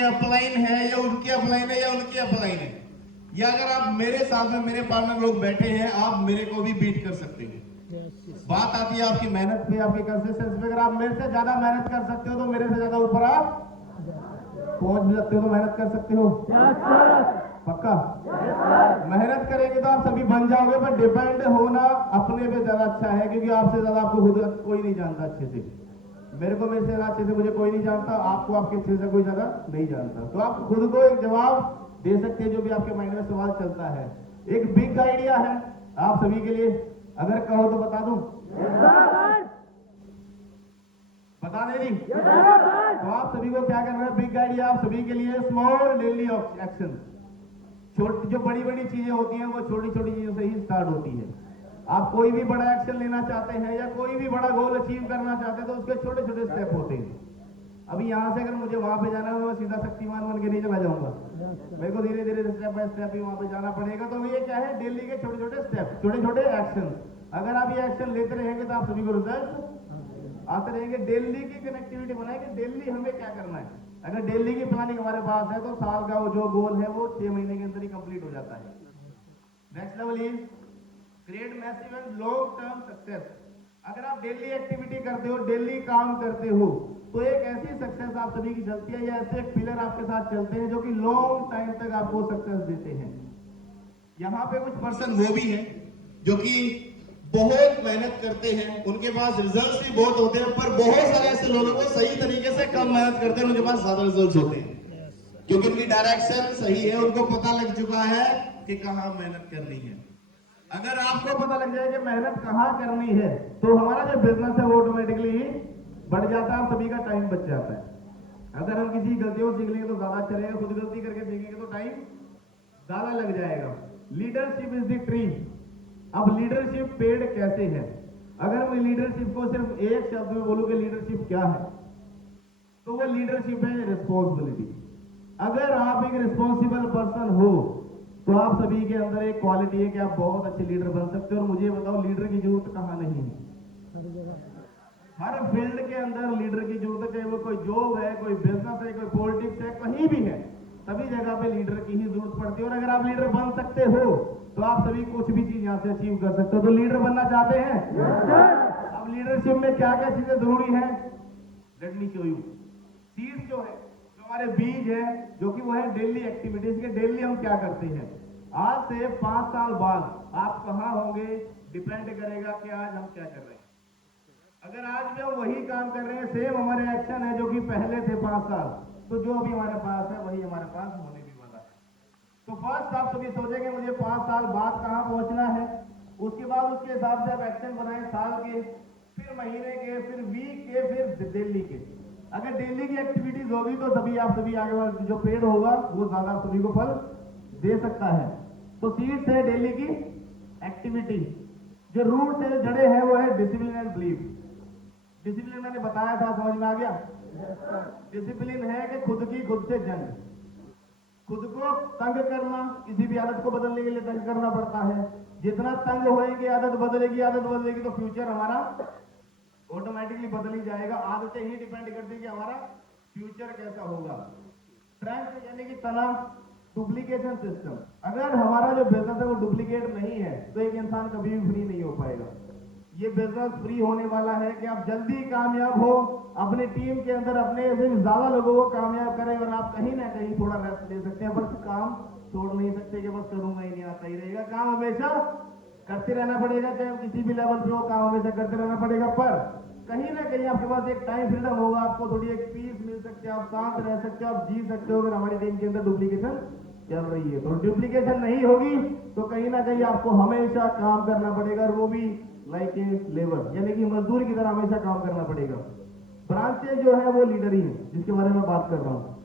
के अपलाइन है या उनकी अपलाइन है या उनकी अपलाइन है, या अगर आप मेरे साथ में मेरे पार्टनर लोग बैठे हैं, आप मेरे को भी बीट कर सकते हैं। बात आती है आपकी मेहनत पे, आपकी कंसिस्टेंसी पे। अगर आप मेरे से ज्यादा मेहनत कर सकते हो तो मेरे से ज्यादा ऊपर आप पहुंच भी सकते हो, तो मेहनत कर सकते हो। पक्का मेहनत करेंगे तो आप सभी बन जाओगे, पर डिपेंड होना अपने पे ज्यादा अच्छा है, क्योंकि आपसे ज्यादा आपको खुद कोई नहीं जानता अच्छे से। मेरे को मेरे से ज्यादा अच्छे से मुझे कोई नहीं जानता, आपको आपके अच्छे से कोई ज्यादा नहीं जानता। तो आप खुद को एक जवाब दे सकते हैं जो भी आपके माइंड में सवाल चलता है। एक बिग आइडिया है आप सभी के लिए, अगर कहो तो बता दूं? बता दे रही तो आप सभी को क्या करना है? बिग आइडिया आप सभी के लिए स्मॉल डेली एक्शन। छोटी जो बड़ी बड़ी चीजें होती हैं वो छोटी छोटी चीजों से ही स्टार्ट होती है। आप कोई भी बड़ा एक्शन लेना चाहते हैं या कोई भी बड़ा गोल अचीव करना चाहते हैं तो उसके छोटे छोटे स्टेप होते हैं। अभी यहाँ से अगर मुझे वहां पे जाना है तो मैं सीधा शक्तिमान बन के नहीं चला जाऊंगा, मेरे को धीरे धीरे स्टेप बाय स्टेप ही वहां पे जाना पड़ेगा। तो ये क्या है? डेली के छोटे छोटे स्टेप, छोटे छोटे एक्शन। अगर आप ये एक्शन लेते रहेंगे तो आप सभी को रिजल्ट आते रहेंगे। डेली की कनेक्टिविटी बनाएंगे, डेली हमें क्या करना है। अगर डेली की प्लानिंग हमारे पास है तो साल का जो गोल है वो 6 महीने के अंदर ही कंप्लीट हो जाता है। Next level is create massive and long term success. अगर आप डेली एक्टिविटी करते हो, डेली काम करते हो, तो एक ऐसी सक्सेस आप सभी की चलती है, या ऐसे एक पिलर आपके साथ चलते हैं जो कि लॉन्ग टाइम तक आपको सक्सेस देते हैं। यहाँ पे कुछ पर्सन वो भी हैं जो कि बहुत मेहनत करते हैं, उनके पास रिजल्ट्स भी बहुत होते हैं, पर बहुत सारे ऐसे लोगों को सही तरीके से कम मेहनत करते हैं, उनके पास ज्यादा रिजल्ट्स होते हैं, क्योंकि उनकी डायरेक्शन सही है, उनको पता लग चुका है कि कहाँ मेहनत करनी है। अगर आपको पता लग जाए कि मेहनत कहाँ करनी है तो हमारा जो बिजनेस है वो ऑटोमेटिकली बढ़ जाता है, सभी का टाइम बच जाता है। अगर हम किसी गलतियों सीख लेंगे तो ज्यादा अच्छा रहेगा, खुद गलती करके सीखेंगे तो टाइम ज्यादा लग जाएगा। Leadership is the tree. अब लीडरशिप पेड़ कैसे है? अगर मैं लीडरशिप को सिर्फ एक शब्द में बोलूं कि लीडरशिप क्या है, तो वो लीडरशिप है रिस्पॉन्सिबिलिटी। अगर आप एक रिस्पॉन्सिबल पर्सन हो तो आप सभी के अंदर एक क्वालिटी है कि आप बहुत अच्छे लीडर बन सकते हो। और मुझे बताओ लीडर की जरूरत कहां नहीं है? हर फील्ड के अंदर लीडर की जरूरत है, चाहे वो कोई जॉब है, कोई बिजनेस है, कोई पॉलिटिक्स है, कहीं भी है, सभी जगह पे लीडर की ही जरूरत पड़ती है। और अगर आप लीडर बन सकते हो तो आप सभी कुछ भी चीज यहाँ से अचीव कर सकते हो। तो लीडर बनना चाहते हैं? अब लीडरशिप में क्या क्या चीजें जरूरी है, let me show you. Seeds जो है, जो हमारे बीज है, जो कि वो है डेली एक्टिविटीज के। डेली हम क्या करते हैं? आज से 5 साल बाद आप कहां होंगे डिपेंड करेगा कि आज हम क्या कर रहे हैं। अगर आज भी हम वही काम कर रहे हैं, सेम हमारे एक्शन है जो कि पहले थे 5 साल, तो जो अभी हमारे पास है वही हमारे पास होने भी वाला है। तो फर्स्ट आप सभी सोचेंगे मुझे 5 साल बाद कहां पहुंचना है, उसके बाद उसके हिसाब से आप एक्शन बनाएं, साल के, फिर महीने के, फिर वीक के, फिर डेली के। अगर डेली की एक्टिविटीज होगी तो सभी आप सभी आगे जो पेड़ होगा वो ज्यादा सभी को फल दे सकता है। तो सीड्स है डेली की एक्टिविटी। जो रूट्स है, जड़े हैं, वो है डिसिप्लिन एंड बिलीफ। डिसिप्लिन मैंने बताया था, समझ में आ गया? डिसिप्लिन है कि खुद की खुद से जंग, खुद को तंग करना, किसी भी आदत को बदलने के लिए तंग करना पड़ता है। जितना तंग होएंगे आदत बदलेगी तो फ्यूचर हमारा ऑटोमेटिकली बदल ही जाएगा। आदतें ही डिपेंड करती है कि हमारा फ्यूचर कैसा होगा। स्ट्रेंथ यानी कि तनाव, डुप्लीकेशन सिस्टम। अगर हमारा जो बिजनेस है वो डुप्लीकेट नहीं है तो एक इंसान कभी भी फ्री नहीं हो पाएगा। ये बिजनेस फ्री होने वाला है कि आप जल्दी कामयाब हो, अपनी टीम के अंदर अपने से ज्यादा लोगों को कामयाब करें, और आप कहीं ना कहीं थोड़ा रेस्ट ले सकते हैं, बस काम छोड़ नहीं सकते कि बस करूंगा ही नहीं, आता ही रहेगा। काम हमेशा करते रहना पड़ेगा, चाहे किसी भी लेवल पे हो, काम हमेशा करते रहना पड़ेगा। पर कहीं ना कहीं आपके पास एक टाइम फ्रीडम होगा, आपको थोड़ी एक पीस मिल सकती है, आप शांत रह सकते हो, आप जी सकते हो। अगर हमारी टीम के अंदर डुप्लीकेशन चल रही है तो डुप्लीकेशन नहीं होगी तो कहीं ना कहीं आपको हमेशा काम करना पड़ेगा, और वो भी लाइक ए लेबर, यानी कि मजदूर की तरह हमेशा काम करना पड़ेगा। ब्रांचेस जो है वो लीडर ही है, जिसके बारे में बात कर रहा हूँ।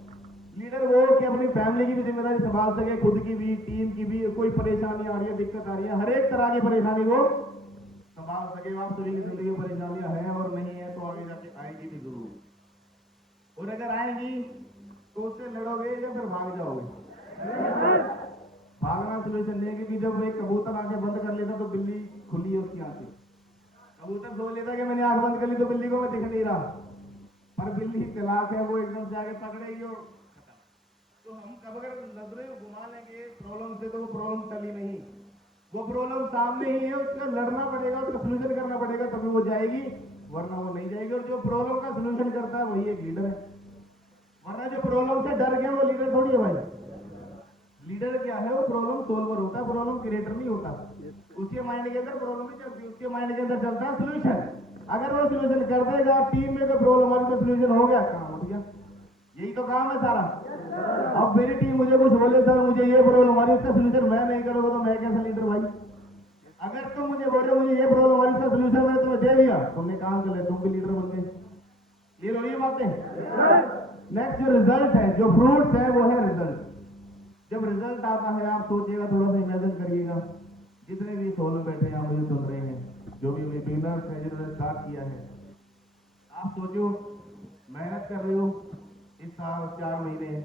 लीडर वो कि अपनी फैमिली की भी जिम्मेदारी संभाल सके, खुद की भी, टीम की भी। कोई परेशानी आ रही है, दिक्कत आ रही है, हर एक तरह की परेशानी वो संभाल सके। आप सभी की जिंदगी में परेशानियां हैं और नहीं है तो आगे जाके आएगी भी जरूर, और अगर आएंगी तो उससे लड़ोगे या फिर भाग जाओगे? भागना सोल्यूशन नहीं है, क्योंकि जब एक कबूतर आंखें बंद कर लेता तो बिल्ली खुली है उसकी आंखें। कबूतर सोच लेता कि मैंने आंख बंद कर ली तो बिल्ली को मैं दिख नहीं रहा, पर बिल्ली चालाक है, वो एकदम से आगे पकड़ेगी और अब अगर नजरें घुमा लेंगे प्रॉब्लम से तो वो प्रॉब्लम टली नहीं, वो प्रॉब्लम सामने ही है, उसका लड़ना पड़ेगा, उसका सोल्यूशन करना पड़ेगा, तभी वो जाएगी, वरना वो नहीं जाएगी। और जो प्रॉब्लम का सोल्यूशन करता है वही एक लीडर है, वरना जो प्रॉब्लम से डर गया वो लीडर थोड़ी है भाई। लीडर क्या है, वो प्रॉब्लम सोल्वर होता है, प्रॉब्लम क्रिएटर नहीं होता। उसके माइंड के अंदर प्रॉब्लम नहीं चलती, उसके माइंड के अंदर चलता है सोल्यूशन। अगर वो सोल्यूशन कर देगा, टीम में कोई प्रॉब्लम है तो सोल्यूशन हो गया, काम हो गया। यही तो काम है सारा। अब मेरी टीम मुझे कुछ बोले सर मुझे ये प्रॉब्लम आ रही है, उसका सोल्यूशन मैं नहीं करूंगा तो मैं कैसा लीडर भाई। अगर तुम मुझे बोले मुझे ये प्रॉब्लम आ रही है, उसका सोल्यूशन मैंने तुम्हें दे दिया, तुमने काम कर लिया, तुम भी लीडर बन गए। ये लो ये बातें। नेक्स्ट जो रिजल्ट है, जो फ्रूट्स है, वो है रिजल्ट। जब रिजल्ट आता है, आप सोचिएगा, थोड़ा सा इमेजिन करिएगा, जितने भी सोल में बैठे हैं मुझे सुन रहे हैं, जो भी बिगिनर्स हैं जिन्होंने स्टार्ट किया है, आप सोचो मेहनत कर रहे हो इस साल 4 महीने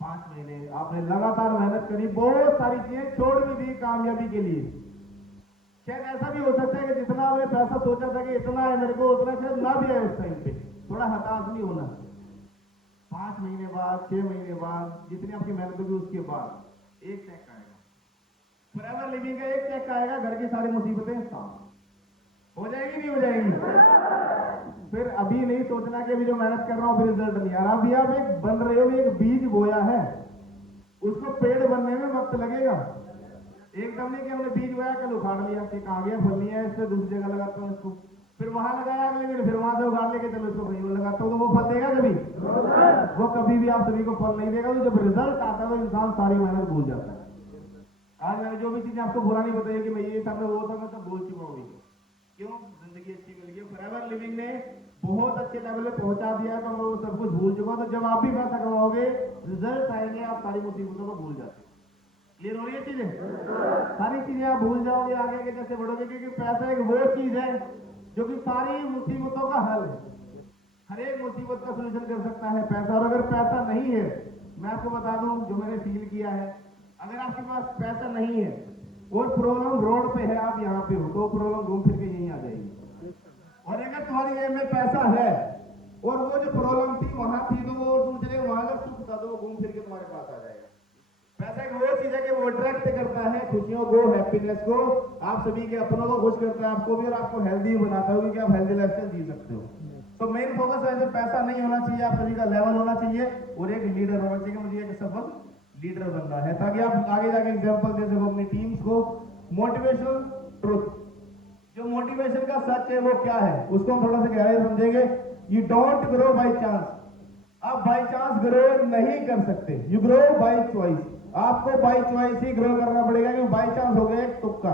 5 महीने आपने लगातार मेहनत करी, बहुत सारी चीजें छोड़ भी दी कामयाबी के लिए। शायद ऐसा भी हो सकता है कि जितना आपने पैसा सोचा था कि इतना है मेरे को, उतना शायद ना भी है उस टाइम पे। थोड़ा हताश नहीं होना। 5 महीने बाद 6 महीने बाद जितनी आपकी मेहनत होगी उसके बाद एक चेक आएगा, फॉरएवर लिविंग का एक चेक आएगा, घर की सारी मुसीबतें साफ हो जाएगी, नहीं हो जाएगी। फिर अभी नहीं सोचना कि अभी जो मेहनत कर रहा हूं अभी रिजल्ट नहीं आ रहा। अभी आप एक बन रहे हो, एक बीज बोया है, उसको पेड़ बनने में वक्त लगेगा। एकदम नहीं कि हमने बीज बोया कल उखाड़ लिया कि कहाँ गया, फल नहीं है, इससे दूसरी जगह लगाता हूँ इसको, फिर वहां लगाया अगले दिन, फिर वहां से उखाड़ लेके चलो इसको कहीं लगाता हूँ, तो वो फल देगा कभी? वो कभी भी आप सभी को फल नहीं देगा। तो जब रिजल्ट आता है वो इंसान सारी मेहनत भूल जाता है। आज मैंने जो भी चीजें आपको बुरा नहीं बताई कि मैं ये था, मैं वो था, मैं सब भूल चुका हूँ। क्यों? जिंदगी अच्छी मिल गई। फॉरएवर लिविंग ने बहुत अच्छे लेवल पे पहुंचा दिया है, तो मैं वो सब कुछ भूल चुका हूं। तो जब आप भी पैसा कमाओगे, रिजल्ट आएंगे, आप सारी मुसीबतों को भूल जाते हो। क्लियर हो रही है चीजें? सारी चीजें आप भूल जाओगे आगे के जैसे बढ़ोगे, क्योंकि पैसा एक वो चीज है जो कि सारी मुसीबतों का हल है। हर एक मुसीबत का सोल्यूशन कर सकता है पैसा। और अगर पैसा नहीं है, मैं आपको बता दूं जो मैंने फील किया है, अगर आपके पास पैसा नहीं है और प्रॉब्लम रोड पे है, आप यहाँ पे हो, तो प्रॉब्लम घूम फिर के यहीं आ जाएगी। और अगर तुम्हारी जेब में पैसा है और वो जो प्रॉब्लम थी वहां थी, तो वो दूसरे वहां अगर सुख था तो वो घूम फिर के तुम्हारे पास आ जाएगा। पैसा एक वो चीज है कि वो अट्रैक्ट करता है खुशियों को, हैप्पीनेस को, आप सभी के अपनों को खुश करता है, आपको भी, और आपको हेल्दी बनाता है, क्योंकि आप हेल्दी लाइफस्टाइल जी सकते हो। तो मेन फोकस है पैसा नहीं होना चाहिए, आप सभी का लेवल होना चाहिए और एक लीडर होना चाहिए। मुझे एक सफल लीडर बनना है ताकि आप आगे जाके एग्जांपल दे सको अपनी टीम्स को। मोटिवेशनल ट्रुथ, जो मोटिवेशन का सच है वो क्या है, उसको हम थोड़ा सा गहराई समझेंगे। You don't grow by chance, आप बाय चांस ग्रो नहीं कर सकते, यू ग्रो बाय चॉइस। आपको बाय चॉइस ही ग्रो करना पड़ेगा, क्योंकि बाय चांस हो गया एक तुक्का।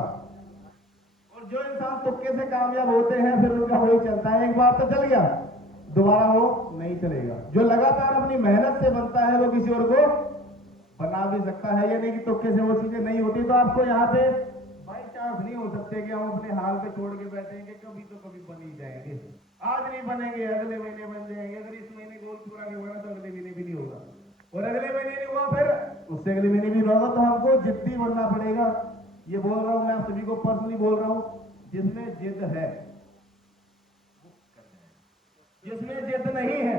और जो इंसान तुक्के से कामयाब होते हैं फिर उनका वही चलता है, एक बार तो चल गया दोबारा वो नहीं चलेगा। जो लगातार अपनी मेहनत से बनता है वो किसी और को बना भी सकता है। ये नहीं कि तुक्के से वो चीजें नहीं होती। तो आपको यहाँ पे बाई चांस नहीं हो सकते कि हम अपने हाल पे छोड़ के बैठेंगे, कभी तो कभी बन ही जाएंगे। आज नहीं बनेंगे, अगले महीने बन जाएंगे। अगर इस महीने गोल पूरा नहीं हुआ तो अगले महीने भी नहीं होगा, और अगले महीने नहीं हुआ फिर उससे अगले महीने भी होगा। तो हमको जिद्दी बनना पड़ेगा। ये बोल रहा हूं मैं आप सभी को, पर्सनली बोल रहा हूं, जिसमें जिद है, जिसमें जिद नहीं है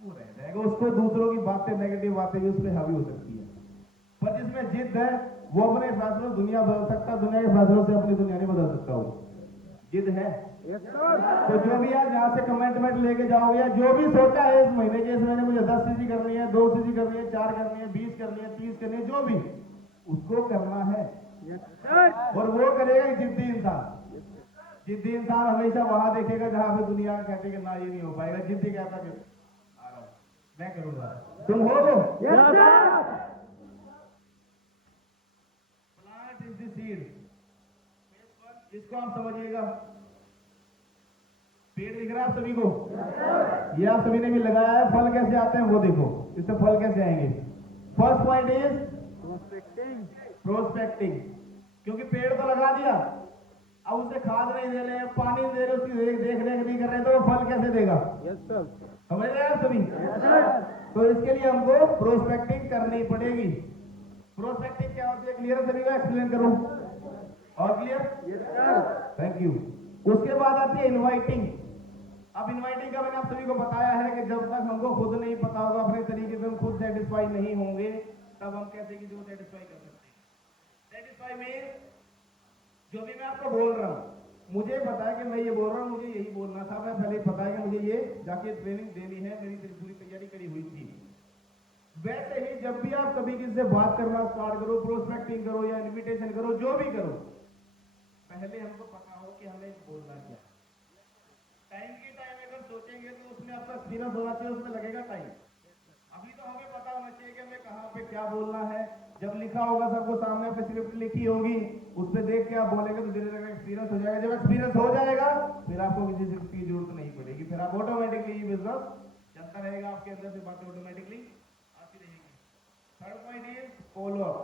वो रह जाएगा। उसको दूसरों की बातें, नेगेटिव बातें भी उस पर हावी हो सकती है, पर जिसमें जिद है वो अपने फैसलों दुनिया बदल सकता है, दुनिया के फैसलों से अपनी दुनिया नहीं बदल सकता। वो जिद है। तो जो भी आज यहाँ से कमेंटमेंट लेके जाओगे, या जो भी सोचा है इस महीने के, इस महीने मुझे 10 सीसी करनी है, 2 सीसी करनी है, 4 करनी है, 20 करनी है, 30 करनी है, जो भी उसको करना है। और वो करेगा जिद्दी इंसान। जिद्दी इंसान हमेशा वहां देखेगा जहां पे दुनिया कहते कि ना ये नहीं हो पाएगा। जिद्दी कहता कि आ रहा हूं, मैं करूंगा, तुम हो गो। प्लांट इज द सीड, इसको आप समझिएगा। पेड़ दिख रहा है आप सभी को, ये आप सभी ने भी लगाया है। फल कैसे आते हैं वो देखो, इससे फल कैसे आएंगे। फर्स्ट पॉइंट इज प्रोस्पेक्टिंग, क्योंकि पेड़ तो लगा दिया, अब उसे खाद नहीं दे रहे, पानी दे रहे, उसकी देख रेख नहीं कर रहे, तो वो फल कैसे देगा? समझ रहे हैं आप सभी? तो इसके लिए हमको प्रोस्पेक्टिंग करनी पड़ेगी। प्रोस्पेक्टिंग क्या होती है, क्लियर सभी को एक्सप्लेन करूं? और क्लियर? Thank you. उसके बाद आती है इनवाइटिंग। अब इनवाइटिंग का मैंने आप सभी को बताया है कि जब तक हमको खुद नहीं पता होगा अपने तरीके से हम खुद सेटिस्फाई सेटिस्फाई नहीं होंगे तब हम कैसे किसी को सेटिस्फाई कर सकते हैं। सेटिस्फाई में जो भी मैं आपको बोल रहा हूँ, मुझे पता है कि मैं ये बोल रहा हूँ, मुझे यही बोलना था, मैं पहले पता है कि मुझे ये जाके ट्रेनिंग देनी है, मेरी पूरी तैयारी करी हुई थी। वैसे ही जब भी आप कभी किसी से बात करना स्टार्ट करो, प्रोस्पेक्टिंग करो या इन्विटेशन करो, जो भी करो, पहले हमको पता हो कि हमें बोलना क्या। टाइम की टाइम अगर सोचेंगे तो उसमें आपका एक्सपीरियंस होना चाहिए, उसमें लगेगा टाइम। अभी तो हमें पता होना चाहिए कि हमें कहाँ पे क्या बोलना है। जब लिखा होगा सबको सामने पे, स्क्रिप्ट लिखी होगी, उस पर देख के आप बोलेंगे तो धीरे धीरे एक्सपीरियंस हो जाएगा। जब एक्सपीरियंस हो जाएगा फिर आपको किसी स्क्रिप्ट की जरूरत नहीं पड़ेगी, फिर आप ऑटोमेटिकली बिजनेस चलता रहेगा, आपके अंदर से बातें ऑटोमेटिकली आती रहेगी। Third point is follow up.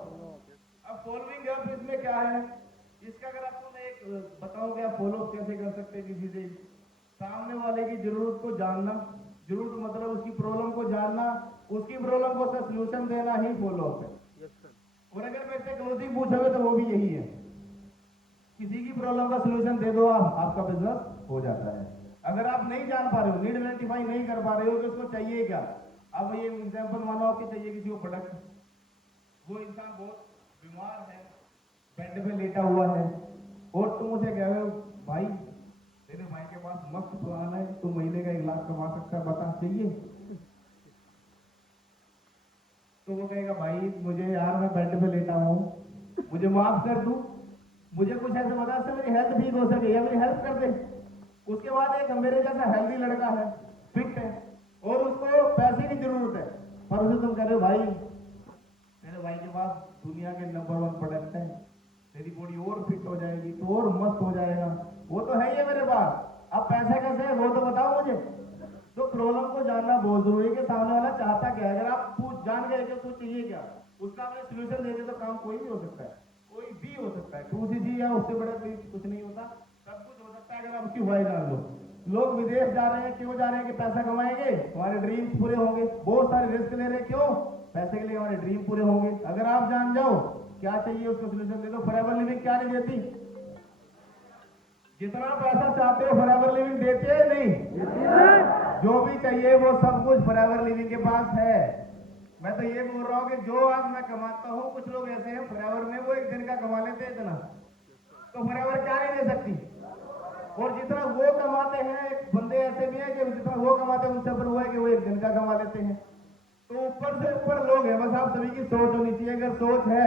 अब फॉलोइंग अप इसमें क्या है, इसका अगर आपको मैं एक बताऊं कि आप फॉलो अप कैसे कर सकते हैं किसी से, सामने वाले की जरूरत को जानना, जरूरत मतलब उसकी प्रॉब्लम को जानना, उसकी प्रॉब्लम को सोल्यूशन देना ही फॉलो अप है। और अगर मेरे से क्लोजिंग पूछोगे तो वो भी यही है, किसी की प्रॉब्लम का सोल्यूशन दे दो आप, आपका बिजनेस हो जाता है। अगर आप नहीं जान पा रहे हो, नीड आइडेंटिफाई नहीं कर पा रहे हो कि उसको चाहिए क्या। अब ये एग्जांपल मानो आपको चाहिए किसी को प्रोडक्ट, वो इंसान बहुत बीमार है, बेड पे लेटा हुआ है, और तुम उसे कह रहे हो भाई तेरे भाई के पास मस्त प्लान है, तू महीने का 1 लाख कमा सकता है, बता चाहिए। तो वो कहेगा भाई मुझे यार मैं बेड पे लेटा हूँ, मुझे माफ कर दूं, मुझे कुछ ऐसे बता से मेरी हेल्थ ठीक हो सके या मेरी हेल्प कर दे। उसके बाद एक मेरे जैसा हेल्दी लड़का है, फिट है, और उसको पैसे की जरूरत है, पर उसे तुम कह रहे हो भाई तेरे भाई के पास दुनिया के नंबर 1 प्रोडक्ट है, तेरी बॉडी और फिट हो जाएगी तो और मस्त हो जाएगा, वो तो है ही है मेरे पास, अब पैसे कैसे है वो तो बताओ मुझे। तो प्रॉब्लम को जानना बहुत जरूरी है कि सामने वाला चाहता क्या है। अगर आप पूछ जान गए कि कुछ चाहिए क्या, उसका आपने सोल्यूशन दे दिया तो काम कोई भी हो सकता है, कोई भी हो सकता है, 2cc या उससे बड़ा कोई कुछ नहीं होता, सब कुछ हो सकता है अगर आप उसकी वाई जान लो। लोग विदेश जा रहे हैं, क्यों जा रहे हैं कि पैसा कमाएंगे, हमारे ड्रीम्स पूरे होंगे, बहुत सारे रिस्क ले रहे हैं, क्यों, पैसे के लिए, हमारे ड्रीम पूरे होंगे। अगर आप जान जाओ क्या चाहिए उसको सोल्यूशन दे दो। फॉरएवर लिविंग क्या नहीं देती, जितना पैसा चाहते हो फॉरएवर लिविंग देती है नहीं, जो भी चाहिए वो सब कुछ फॉरएवर लिविंग के पास है। मैं तो ये बोल रहा हूँ कि जो आज मैं कमाता हूँ, कुछ लोग ऐसे हैं फॉरएवर में वो एक दिन का कमा लेते हैं इतना, तो फॉरएवर क्या नहीं दे सकती। और जितना वो कमाते हैं, एक बंदे ऐसे भी हैं कि जितना वो कमाते हैं उनसे ऊपर वो है कि वो एक दिन का कमा लेते हैं। तो ऊपर से ऊपर लोग हैं, बस आप सभी की सोच होनी चाहिए। अगर सोच है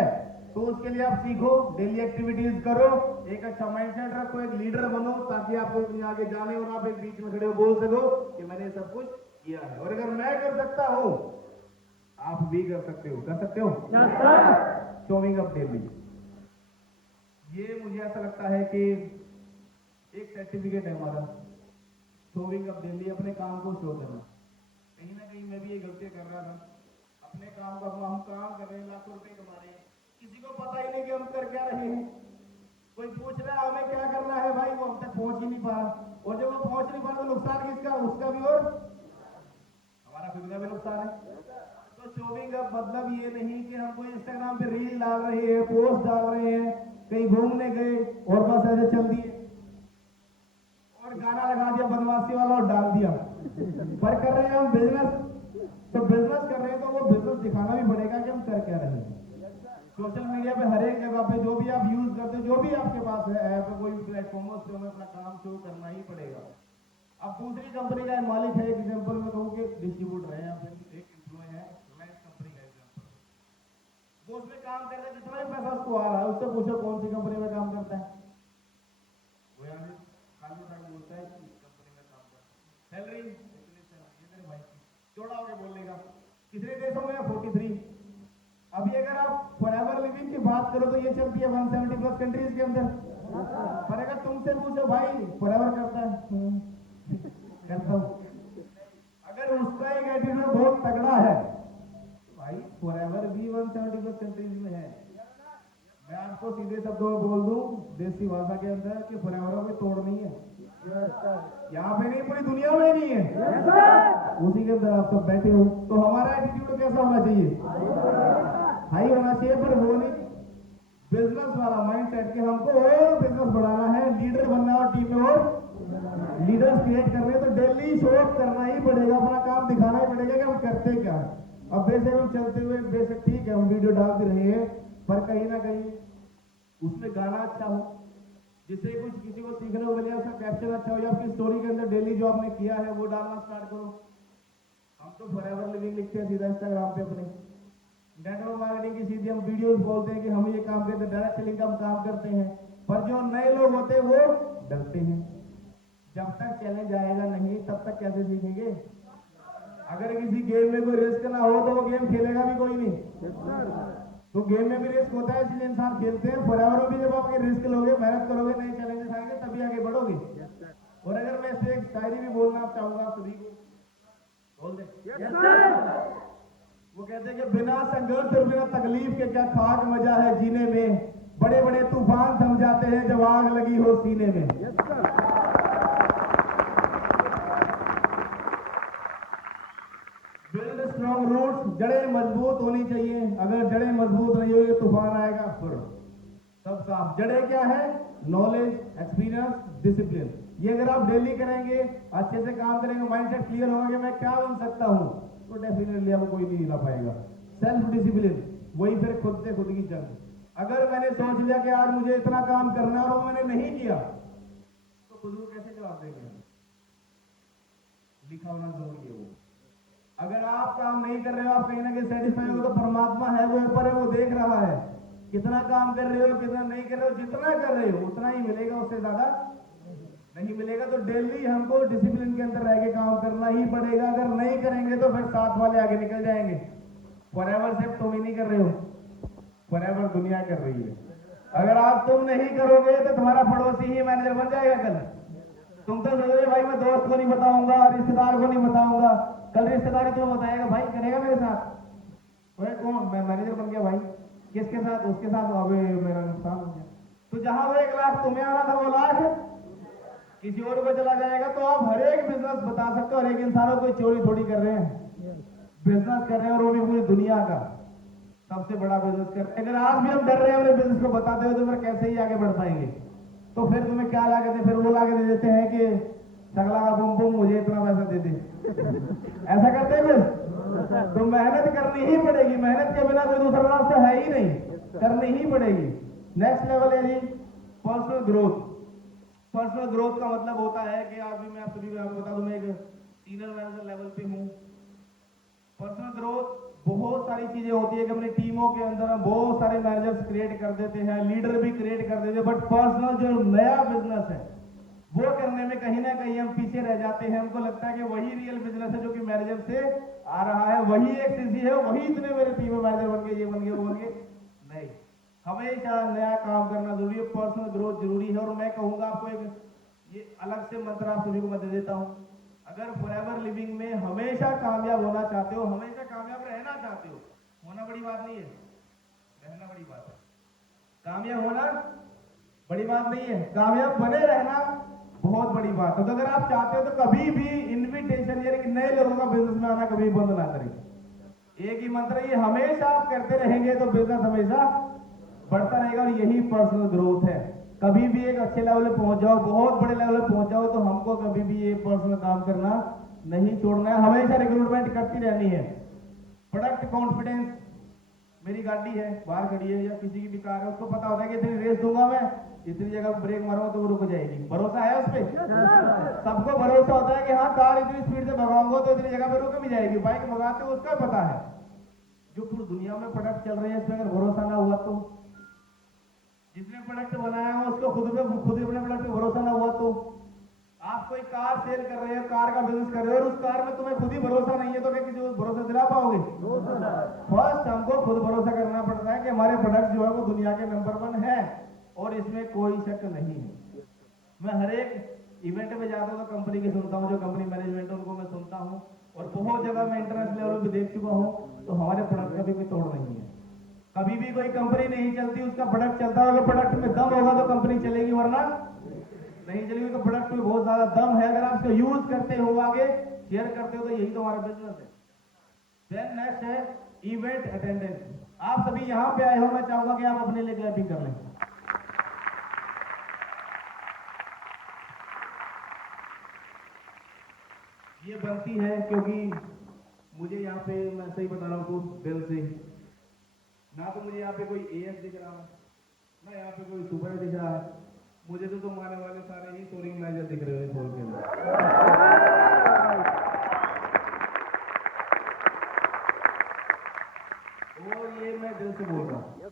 तो उसके लिए आप सीखो, डेली एक्टिविटीज करो, एक अच्छा माइंडसेट रखो, एक लीडर बनो, ताकि आपको आगे जाने और आप एक बीच में खड़े हो बोल सको कि मैंने सब कुछ किया है। और अगर मैं कर सकता हूं आप भी कर सकते हो, कर सकते हो। शोइंग अप डेली, ये मुझे ऐसा लगता है कि एक सर्टिफिकेट है हमारा, शोइंग अप डेली, अपने काम को शो करना। कहीं ना कहीं मैं भी ये गलती कर रहा था, अपने काम का, हम काम कर रहे हैं, लाखों रुपए कमा रहे हैं, किसी को पता ही नहीं कि हम कर क्या रहे हैं। कोई पूछ रहा है हमें क्या करना है, भाई वो हम तक पहुंच ही नहीं पा रहा, और जब वो पहुंच नहीं पा रहा तो नुकसान किसका, उसका भी और हमारा खुद का भी नुकसान है। तो शोइंग अप मतलब ये नहीं कि हम कोई इंस्टाग्राम पे रील डाल रहे हैं, पोस्ट डाल रहे हैं, कहीं घूमने गए और बस ऐसे चल दिए और गाना लगा दिया बदमाशी वाला और डाल दिया। पर कर रहे हैं हम बिजनेस, तो बिजनेस कर रहे हैं तो वो बिजनेस दिखाना भी पड़ेगा कि हम कर क्या रहे हैं। सोशल मीडिया पे हर एक जगह पे जो भी आप यूज करते हो, जो भी आपके पास है ऐप, कोई प्लेटफॉर्म, उस पर हमें अपना काम शो करना ही पड़ेगा। अब दूसरी कंपनी का मालिक है, एक एग्जाम्पल में कहूँ कि डिस्ट्रीब्यूटर है, यहाँ पे एक एम्प्लॉय है, रिलायंस कंपनी का एग्जाम्पल, वो उसमें काम कर रहा है, जितना भी पैसा उसको आ रहा है, उससे पूछो कौन सी कंपनी में काम करता है, वो यहाँ खाली उठा के बोलता है कि इस कंपनी में काम करता है, सैलरी ये तेरे भाई की, चौड़ा होकर बोलेगा। कितने देशों में 43। अभी अगर आप फॉरएवर लिविंग की बात करो तो ये चलती है 170+ कंट्रीज के अंदर, पर अगर तुमसे पूछो भाई फॉरएवर करता है, करता हूं, अगर उसका एक एटीट्यूड बहुत तगड़ा है, भाई फॉरएवर भी 170+ कंट्रीज में है। मैं आपको सीधे शब्दों में बोल दूं, देसी भाषा के अंदर, कि फॉरएवर का कोई तोड़ नहीं है, यहाँ पे नहीं, पूरी दुनिया में नहीं है, उसी के अंदर आप सब बैठे हो। तो हमारा एटीट्यूड कैसा होना चाहिए, हाई होना चाहिए, पर वो नहीं बिजनेस वाला माइंडसेट कि हमको और बिजनेस बढ़ाना है, लीडर बनना और टीम में और लीडर्स क्रिएट करने, तो डेली शो अप करना ही पड़ेगा, अपना काम दिखाना ही पड़ेगा कि हम करते क्या है। अब बेशक हम चलते हुए बेशक ठीक है हम वीडियो डाल भी रहे हैं, पर कहीं ना कहीं उसमें गाना अच्छा हो, जिससे कुछ किसी को सीखने को मिले, उसका कैप्शन अच्छा हो, या आपकी स्टोरी के अंदर डेली जो आपने किया है वो डालना स्टार्ट करो। हम तो फॉरएवर लिविंग लिखते हैं सीधा इंस्टाग्राम पे अपने नेटवर्क मार्केटिंग की सीधी हम वीडियोस बोलते हैं कि हम ये काम करते हैं, डायरेक्ट सेलिंग का हम काम करते हैं, पर जो नए लोग होते हैं वो डरते हैं। जब तक चैलेंज आएगा नहीं तब तक कैसे सीखेंगे? अगर किसी गेम में कोई रिस्क ना हो तो वो गेम खेलेगा भी कोई नहीं। तो गेम में भी रिस्क होता है, इसलिए इंसान खेलते हैं। फॉरएवर में भी जब आप रिस्क लोगे, मेहनत करोगे, नए चैलेंजेस आएंगे, तभी आगे बढ़ोगे। और अगर मैं इसे एक शायरी भी बोलना चाहूंगा आप सभी को, बोल दे। वो कहते हैं कि बिना संघर्ष और बिना तकलीफ के क्या खाक मजा है जीने में, बड़े बड़े तूफान थम जाते हैं जब आग लगी हो सीने में। बिल्ड स्ट्रॉन्ग रूट्स, जड़ें मजबूत होनी चाहिए। अगर जड़ें मजबूत नहीं होगी तूफान आएगा फिर सब साफ। जड़ें क्या है? Knowledge, experience, discipline. ये अगर आप डेली करेंगे, अच्छे से काम करेंगे, माइंडसेट क्लियर होगा कि मैं क्या बन सकता हूं, तो डेफिनेटली आपको कोई नहीं हिला पाएगा। सेल्फ डिसिप्लिन, वही फिर खुद से खुद की जंग। अगर मैंने सोच लिया कि आज मुझे इतना काम करना है और मैंने नहीं किया, तो खुद को कैसे जवाब देंगे? लिखा होना जरूरी है वो। अगर आप काम नहीं कर रहे हो, आप कहीं ना कहीं सेटिस्फाई हो, तो परमात्मा है वो ऊपर है, वो देख रहा है कितना काम कर रहे हो, कितना नहीं कर रहे हो। जितना कर रहे हो उतना ही मिलेगा, उससे ज्यादा नहीं मिलेगा। तो डेली हमको डिसिप्लिन के अंदर रह के काम करना ही पड़ेगा। अगर नहीं करेंगे तो फिर साथ वाले आगे निकल जाएंगे। फॉरएवर सिर्फ तुम ही नहीं कर रहे हो, फॉरएवर दुनिया कर रही है। अगर आप तुम नहीं करोगे तो तुम्हारा पड़ोसी ही मैनेजर बन जाएगा कल। तुम तो सोचोगे भाई मैं दोस्त को नहीं बताऊंगा, रिश्तेदार को नहीं बताऊंगा, कल रिश्तेदारी तुम्हें बताएगा भाई करेगा मेरे साथ, वह कौन, मैं मैनेजर बन गया भाई, किसके साथ? उसके साथ। अबे मेरा नुकसान हो गया। तो जहां वो 1 लाख तुम्हें आना था, वो लाख किसी और को चला जाएगा। तो आप हर एक बिजनेस बता सकते हो, हर एक इंसानों को चोरी थोड़ी कर रहे हैं, बिजनेस कर रहे हैं, और वो भी पूरी दुनिया का सबसे बड़ा बिजनेस कर रहे हैं। अगर आज भी हम डर रहे हैं अपने बिजनेस को बताते हुए, तो फिर कैसे ही आगे बढ़ पाएंगे? तो फिर तुम्हें क्या लागत है? फिर वो लागत दे देते हैं कि सगला का बुम बुम मुझे इतना पैसा दे दे। ऐसा करते हैं फिर? तो मेहनत करनी ही पड़ेगी, मेहनत के बिना कोई दूसरा रास्ता है ही नहीं, करनी ही पड़ेगी। नेक्स्ट लेवल है जी पर्सनल ग्रोथ। पर्सनल ग्रोथ का मतलब होता है कि आज भी मैं आप सभी को आपको बता दूं, मैं एक सीनियर मैनेजर लेवल पे हूं। पर्सनल ग्रोथ बहुत सारी चीजें होती है कि अपनी टीमों के अंदर हम बहुत सारे मैनेजर्स क्रिएट कर देते हैं, लीडर भी क्रिएट कर देते हैं, बट पर्सनल जो नया बिजनेस है वो करने में कहीं ना कहीं हम पीछे रह जाते हैं। हमको लगता है कि वही रियल बिजनेस है जो कि मैनेजर से आ रहा है, वही एक सीसी है, वही इतने मेरे टीम में मैनेजर बन गए, ये बन गए, वो बन गए। नहीं, हमेशा नया काम करना जरूरी है, पर्सनल ग्रोथ जरूरी है। और मैं कहूंगा आपको एक ये अलग से मंत्र आप सभी को मैं दे देता हूं। अगर फॉरएवर लिविंग में हमेशा कामयाब होना चाहते हो, हमेशा कामयाब रहना चाहते हो, होना बड़ी बात नहीं है, रहना बड़ी बात है। कामयाब होना बड़ी बात नहीं है, कामयाब बने रहना बहुत बड़ी बात है। तो अगर आप चाहते हो तो कभी भी इन्विटेशन यानी कि नए लोगों का बिजनेस में आना कभी बंद ना करें। एक ही मंत्र, ये हमेशा आप करते रहेंगे तो बिजनेस हमेशा बढ़ता रहेगा। और यही पर्सनल ग्रोथ है। कभी भी एक अच्छे लेवल पे पहुंच जाओ, बहुत बड़े लेवल पे पहुंच जाओ, तो हमको कभी भी ये पर्सनल काम करना नहीं छोड़ना है, हमेशा रिक्रूटमेंट करती रहनी है। प्रोडक्ट कॉन्फिडेंस, मेरी गाड़ी है बाहर खड़ी है या किसी की भी कार है, उसको पता होता है कि इतनी रेस दूंगा मैं, इतनी जगह ब्रेक मारूंगा तो वो रुक जाएगी। भरोसा है उस पर? सबको भरोसा होता है कि हाँ कार इतनी स्पीड से भगाऊंगा तो इतनी जगह पे रुक भी जाएगी। बाइक भगाते हो उसका पता है। जो पूरी दुनिया में प्रोडक्ट चल रहे हैं इसमें अगर भरोसा ना हुआ, तो जिसने प्रोडक्ट बनाया हो उसको खुद अपने प्रोडक्ट पे भरोसा ना हुआ, तो आप कोई कार सेल कर रहे हो, कार का बिजनेस कर रहे हो और उस कार में तुम्हें खुद ही भरोसा नहीं है, तो क्या किसी को भरोसा दिला पाओगे? फर्स्ट हमको खुद भरोसा करना पड़ता है कि हमारे प्रोडक्ट जो है वो दुनिया के नंबर 1 है, और इसमें कोई शक नहीं है। मैं हर एक इवेंट में जाता हूँ तो कंपनी की सुनता हूँ, जो कंपनी मैनेजमेंट है उनको मैं सुनता हूँ, और बहुत जगह मैं इंटरनेशनल लेवल पे देख चुका हूँ, तो हमारे प्रोडक्ट का भी कोई तोड़ नहीं है। कभी भी कोई कंपनी नहीं चलती, उसका प्रोडक्ट चलता है। अगर प्रोडक्ट में दम होगा तो कंपनी चलेगी, वरना नहीं चलेगी। तो प्रोडक्ट में बहुत ज्यादा दम है, अगर आप इसको यूज करते हो, आगे शेयर करते हो, तो यही तो हमारा बिजनेस है। देन नेक्स्ट है इवेंट अटेंडेंस। आप सभी यहां पे आए हो, मैं चाहूंगा कि आप अपने लिए क्लैपिंग कर लें। ये बनती है क्योंकि मुझे यहाँ पे, मैं सही बता रहा हूँ तो दिल से, ना तो मुझे यहाँ पे कोई एएस दिख रहा है, ना यहाँ पे कोई सुपर दिख रहा है। मुझे तो आने वाले सारे ही सोरिंग मैनेजर दिख रहे हैं फोन के अंदर। और ये मैं दिल से बोल रहा हूँ,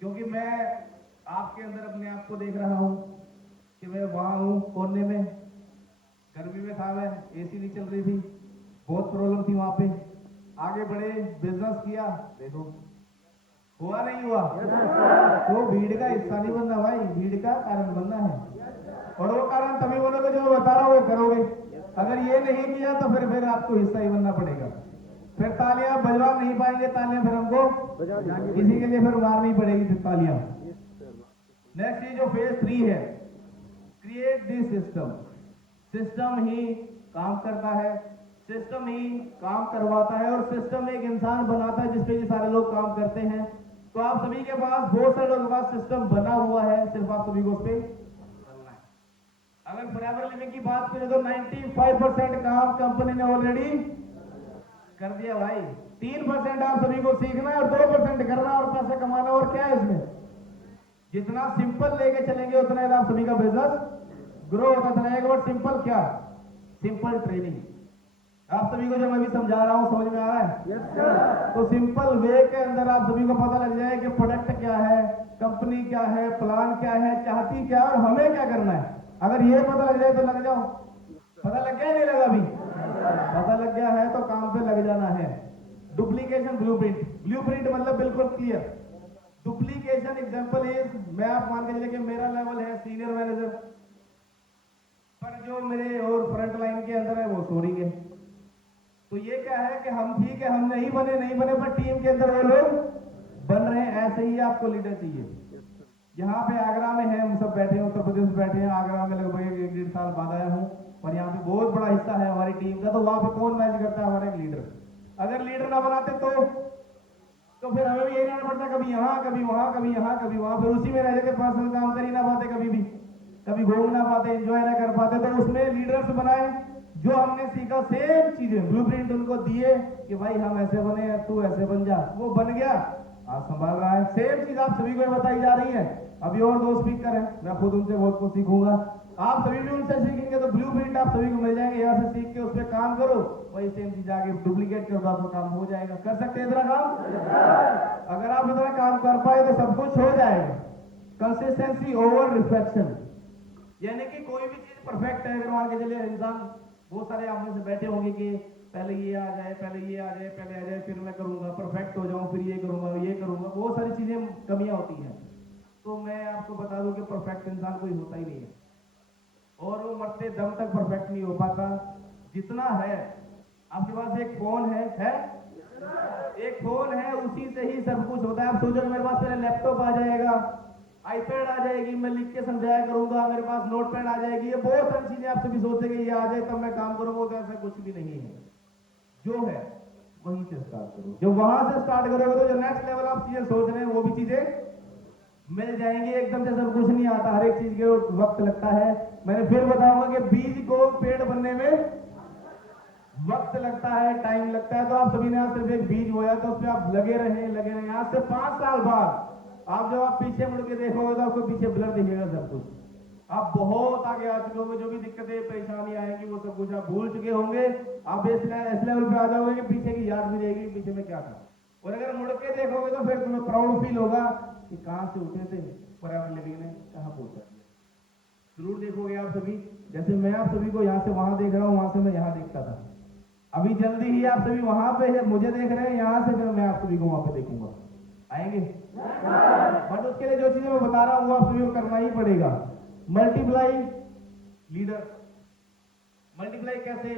क्योंकि मैं आपके अंदर अपने आप को देख रहा हूँ कि मैं वहां हूँ कोने में, गर्मी में था मैं, एसी नहीं चल रही थी, बहुत प्रॉब्लम थी वहां पे। आगे बढ़े, बिजनेस किया, देखो हुआ नहीं हुआ। तो भीड़ का हिस्सा नहीं बनना भाई, भीड़ का कारण बनना है। और वो कारण तभी बनोगे जो मैं बता रहा हूँ वो करोगे। अगर ये नहीं किया तो फिर आपको हिस्सा ही बनना पड़ेगा। फिर तालियां बजवा नहीं पाएंगे, तालियां फिर हमको किसी के लिए फिर मारनी पड़ेगी फिर तालियां। नेक्स्ट ये जो फेज 3 है, क्रिएट दिस सिस्टम। सिस्टम ही काम करता है, सिस्टम ही काम करवाता है, और सिस्टम एक इंसान बनाता है जिसपे ये सारे लोग काम करते हैं। तो आप सभी के पास, बहुत सारे लोगों के पास सिस्टम बना हुआ है, सिर्फ आप सभी को उस पे चलना है। अगर फॉरएवर लिविंग की बात करें तो 95% काम कंपनी ने ऑलरेडी कर दिया भाई। 3% आप सभी को सीखना है और 2% करना और पैसा कमाना। और क्या है इसमें, जितना सिंपल लेके चलेंगे उतना ही आप सभी का बिजनेस ग्रो होता चलेगा। बट सिंपल क्या, सिंपल ट्रेनिंग। आप सभी को जो मैं भी समझा रहा हूं समझ में आ रहा है? yes, तो सिंपल वे के अंदर आप सभी को पता लग जाए कि प्रोडक्ट क्या है, कंपनी क्या है, प्लान क्या है, चाहती क्या है और हमें क्या करना है। अगर ये पता लग जाए तो लग जाओ। पता लग गया नहीं लगा? अभी पता लग गया है तो काम पे लग जाना है। डुप्लीकेशन ब्लूप्रिंट, ब्लूप्रिंट मतलब बिल्कुल क्लियर। डुप्लीकेशन एग्जांपल इज, मैं आप मान के चलिए कि मेरा लेवल है सीनियर मैनेजर, पर जो मेरे और फ्रंट लाइन के अंदर है वो सोरिंग है। तो ये क्या है कि हम ठीक है, हम नहीं बने पर टीम के अंदर वो लोग बन रहे हैं। ऐसे ही आपको लीडर चाहिए। यहाँ पे आगरा में है, हम सब बैठे हैं, उत्तर प्रदेश में बैठे हैं। आगरा में लगभग 1-1.5 साल बाद आया हूँ, और यहाँ पे बहुत बड़ा हिस्सा है हमारी टीम का। तो वहां पे कौन मैनेज करता है? हमारा एक लीडर। अगर लीडर ना बनाते तो फिर हमें भी यही रहना पड़ता, कभी यहाँ कभी वहां, कभी यहाँ कभी वहां, फिर उसी में रह जाते, पर्सनल काम कर ही ना पाते, कभी घूम ना पाते, एंजॉय ना कर पाते। तो उसमें लीडर्स बनाए जो हमने सीखा, सेम चीजें ब्लूप्रिंट उनको दिए कि भाई हम ऐसे बने, तू ऐसे बन जा। वो बन गया, आज संभाल रहा है। सेम चीज आप सभी को बताई जा रही है। अभी और 2 स्पीकर हैं, मैं खुद उनसे बहुत कुछ सीखूंगा, आप सभी भी उनसे सीखेंगे। तो ब्लूप्रिंट आप सभी को मिल जाएंगे, यहाँ से सीख के उस पर काम करो, वही सेम चीज आगे डुप्लीकेट करो, आपका काम हो जाएगा। कर सकते हैं इतना काम? अगर आप इतना काम कर पाए तो सब कुछ हो जाएगा। कंसिस्टेंसी ओवर रिफ्लेक्शन, यानी कि कोई भी चीज परफेक्ट है, अगर मान के चलिए इंसान, बहुत सारे आप में से बैठे होंगे कि पहले ये आ जाए, पहले ये आ जाए, पहले आ जाए, फिर मैं करूंगा, परफेक्ट हो जाऊं, फिर ये करूंगा, बहुत सारी चीजें कमियां होती हैं। तो मैं आपको बता दूं कि परफेक्ट इंसान कोई होता ही नहीं है, और वो मरते दम तक परफेक्ट नहीं हो पाता। जितना है आपके पास, एक फोन है एक फोन है, उसी से ही सब कुछ होता है। आप सोचो मेरे पास पहले लैपटॉप आ जाएगा, आईपैड आ जाएगी, मैं लिख के समझाया करूंगा, मेरे पास नोटपैड आ जाएगी, ये बहुत सारी चीजें आप सभी सोचेंगे ये आ जाए तब मैं काम करूंगा, तो ऐसा कुछ भी नहीं है। जो है वहीं से स्टार्ट करो। जो वहां से स्टार्ट करोगे तो जो नेक्स्ट लेवल आप चीजें सोच रहे हैं वो भी चीजें मिल जाएंगी। एकदम से सब कुछ नहीं आता, हर एक चीज के वक्त लगता है। मैंने फिर बताऊंगा कि बीज को पेड़ बनने में वक्त लगता है, टाइम लगता है। तो आप सभी ने आज सिर्फ एक बीज बोया, तो उस पर आप लगे रहे। आज से 5 साल बाद आप जब आप पीछे मुड़ के देखोगे तो आपको पीछे ब्लर दिखेगा सब कुछ। आप बहुत आगे आ चुके होंगे, जो भी दिक्कतें परेशानी आएंगी वो सब कुछ आप भूल चुके होंगे। आप इस लेवल पे आ जाओगे कि पीछे की याद भी रहेगी, पीछे में क्या था। और अगर मुड़ के देखोगे तो फिर तुम्हें प्राउड फील होगा कि कहां से उठे थे, फॉरएवर लिविंग ने कहां पहुंचा दिया। जरूर देखोगे आप सभी, जैसे मैं आप सभी को यहाँ से वहां देख रहा हूँ, वहां से मैं यहाँ देखता था। अभी जल्दी ही आप सभी वहां पे मुझे देख रहे हैं, यहाँ से फिर मैं आप सभी को वहां पे देखूंगा। आएंगे? बट उसके लिए जो चीजें मैं बता रहा हूं वो आप सभी को करना ही पड़ेगा। मल्टीप्लाई लीडर, मल्टीप्लाई कैसे?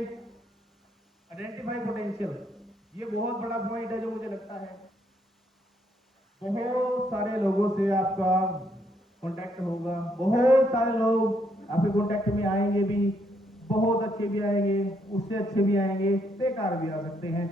आइडेंटिफाई पोटेंशियल, ये बहुत बड़ा पॉइंट है जो मुझे लगता है। बहुत सारे लोगों से आपका कांटेक्ट होगा, बहुत सारे लोग आपके कांटेक्ट में आएंगे भी, बहुत अच्छे भी आएंगे, उससे अच्छे भी आएंगे, बेकार भी आ सकते हैं।